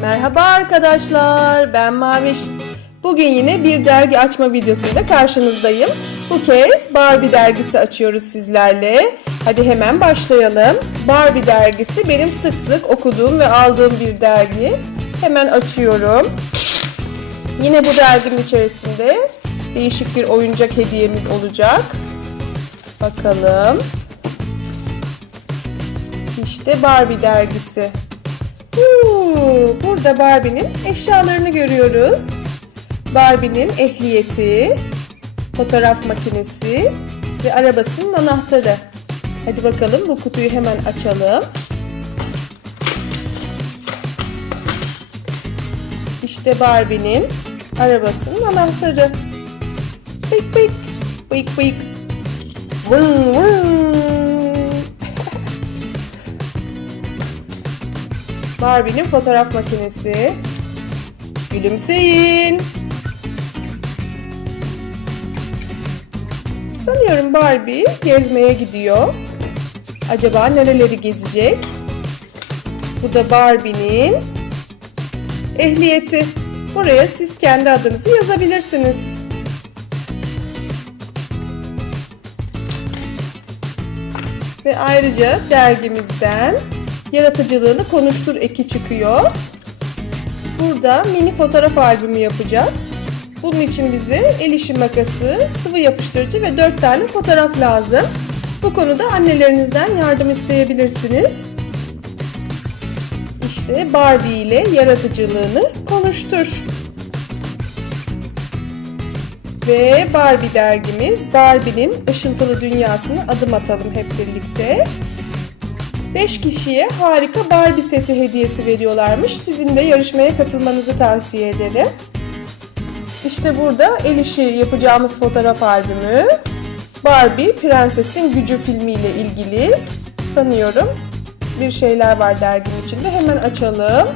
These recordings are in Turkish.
Merhaba arkadaşlar, ben Maviş. Bugün yine bir dergi açma videosuyla karşınızdayım. Bu kez Barbie dergisi açıyoruz sizlerle. Hadi hemen başlayalım. Barbie dergisi benim sık sık okuduğum ve aldığım bir dergi. Hemen açıyorum. Yine bu derginin içerisinde değişik bir oyuncak hediyemiz olacak. Bakalım. İşte Barbie dergisi. Burada Barbie'nin eşyalarını görüyoruz. Barbie'nin ehliyeti, fotoğraf makinesi ve arabasının anahtarı. Hadi bakalım bu kutuyu hemen açalım. İşte Barbie'nin arabasının anahtarı. Bıyık bıyık, bıyık bıyık. Vın vın. Barbie'nin fotoğraf makinesi. Gülümseyin. Sanıyorum Barbie gezmeye gidiyor. Acaba nereleri gezecek? Bu da Barbie'nin ehliyeti. Buraya siz kendi adınızı yazabilirsiniz. Ve ayrıca dergimizden yaratıcılığını konuştur eki çıkıyor. Burada mini fotoğraf albümü yapacağız. Bunun için bize el işi makası, sıvı yapıştırıcı ve 4 tane fotoğraf lazım. Bu konuda annelerinizden yardım isteyebilirsiniz. İşte Barbie ile yaratıcılığını konuştur. Ve Barbie dergimiz Barbie'nin ışıltılı dünyasına adım atalım hep birlikte. 5 kişiye harika Barbie seti hediyesi veriyorlarmış. Sizin de yarışmaya katılmanızı tavsiye ederim. İşte burada el işi yapacağımız fotoğraf albümü. Barbie Prensesin Gücü filmiyle ilgili sanıyorum bir şeyler var derginin içinde. Hemen açalım.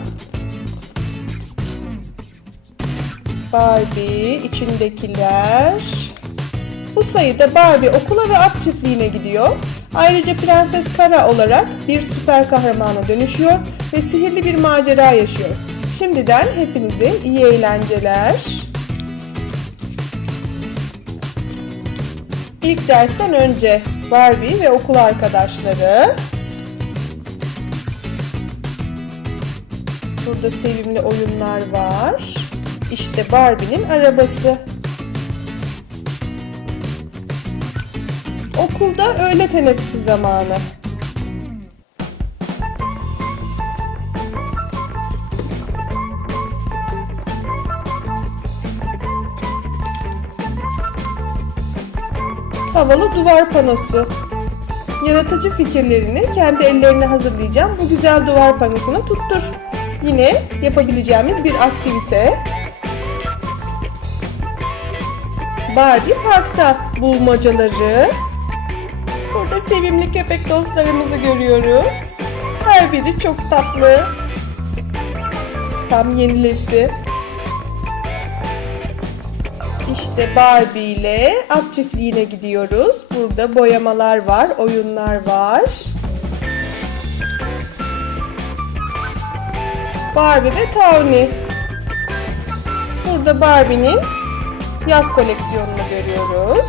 Barbie içindekiler. Bu sayıda Barbie okula ve at çiftliğine gidiyor. Ayrıca Prenses Kara olarak bir süper kahramana dönüşüyor ve sihirli bir macera yaşıyor. Şimdiden hepinize iyi eğlenceler. İlk dersten önce Barbie ve okul arkadaşları. Burada sevimli oyunlar var. İşte Barbie'nin arabası. Okulda öğle teneffüsü zamanı. Havalı duvar panosu. Yaratıcı fikirlerini kendi ellerine hazırlayacağım. Bu güzel duvar panosuna tuttur. Yine yapabileceğimiz bir aktivite. Barbie parkta bulmacaları. Burada sevimli köpek dostlarımızı görüyoruz. Her biri çok tatlı. Tam yenilesi. İşte Barbie ile at çiftliğine gidiyoruz. Burada boyamalar var, oyunlar var. Barbie ve Tawny. Burada Barbie'nin yaz koleksiyonunu görüyoruz.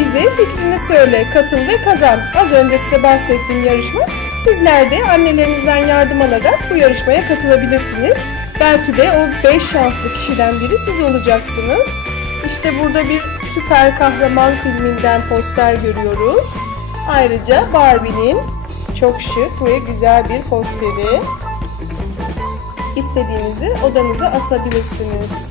Bize fikrini söyle, katıl ve kazan. Az önce size bahsettiğim yarışma. Sizler de annelerinizden yardım alarak bu yarışmaya katılabilirsiniz. Belki de o 5 şanslı kişiden biri siz olacaksınız. İşte burada bir süper kahraman filminden poster görüyoruz. Ayrıca Barbie'nin çok şık ve güzel bir posteri. İstediğinizi odanıza asabilirsiniz.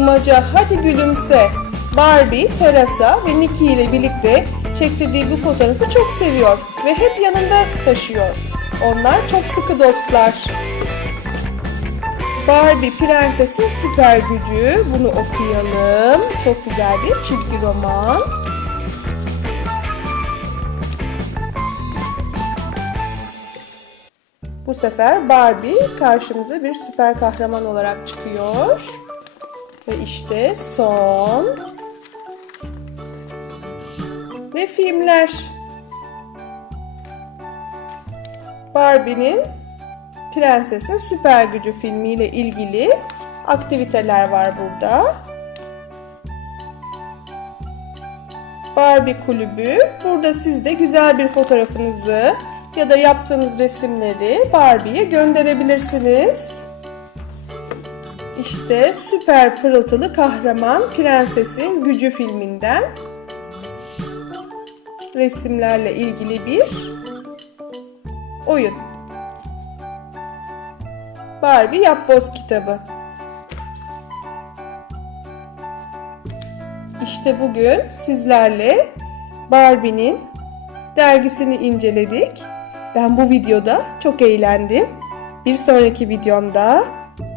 Bulmaca hadi gülümse. Barbie, Teresa ve Nikki ile birlikte çektirdiği bu fotoğrafı çok seviyor ve hep yanında taşıyor. Onlar çok sıkı dostlar. Barbie Prensesin Süper Gücü. Bunu okuyalım. Çok güzel bir çizgi roman. Bu sefer Barbie karşımıza bir süper kahraman olarak çıkıyor. Ve işte son ve filmler. Barbie'nin Prensesin Süper Gücü filmiyle ilgili aktiviteler var burada. Barbie kulübü. Burada siz de güzel bir fotoğrafınızı ya da yaptığınız resimleri Barbie'ye gönderebilirsiniz. İşte süper pırıltılı kahraman prensesin gücü filminden resimlerle ilgili bir oyun. Barbie Yapboz kitabı. İşte bugün sizlerle Barbie'nin dergisini inceledik. Ben bu videoda çok eğlendim. Bir sonraki videomda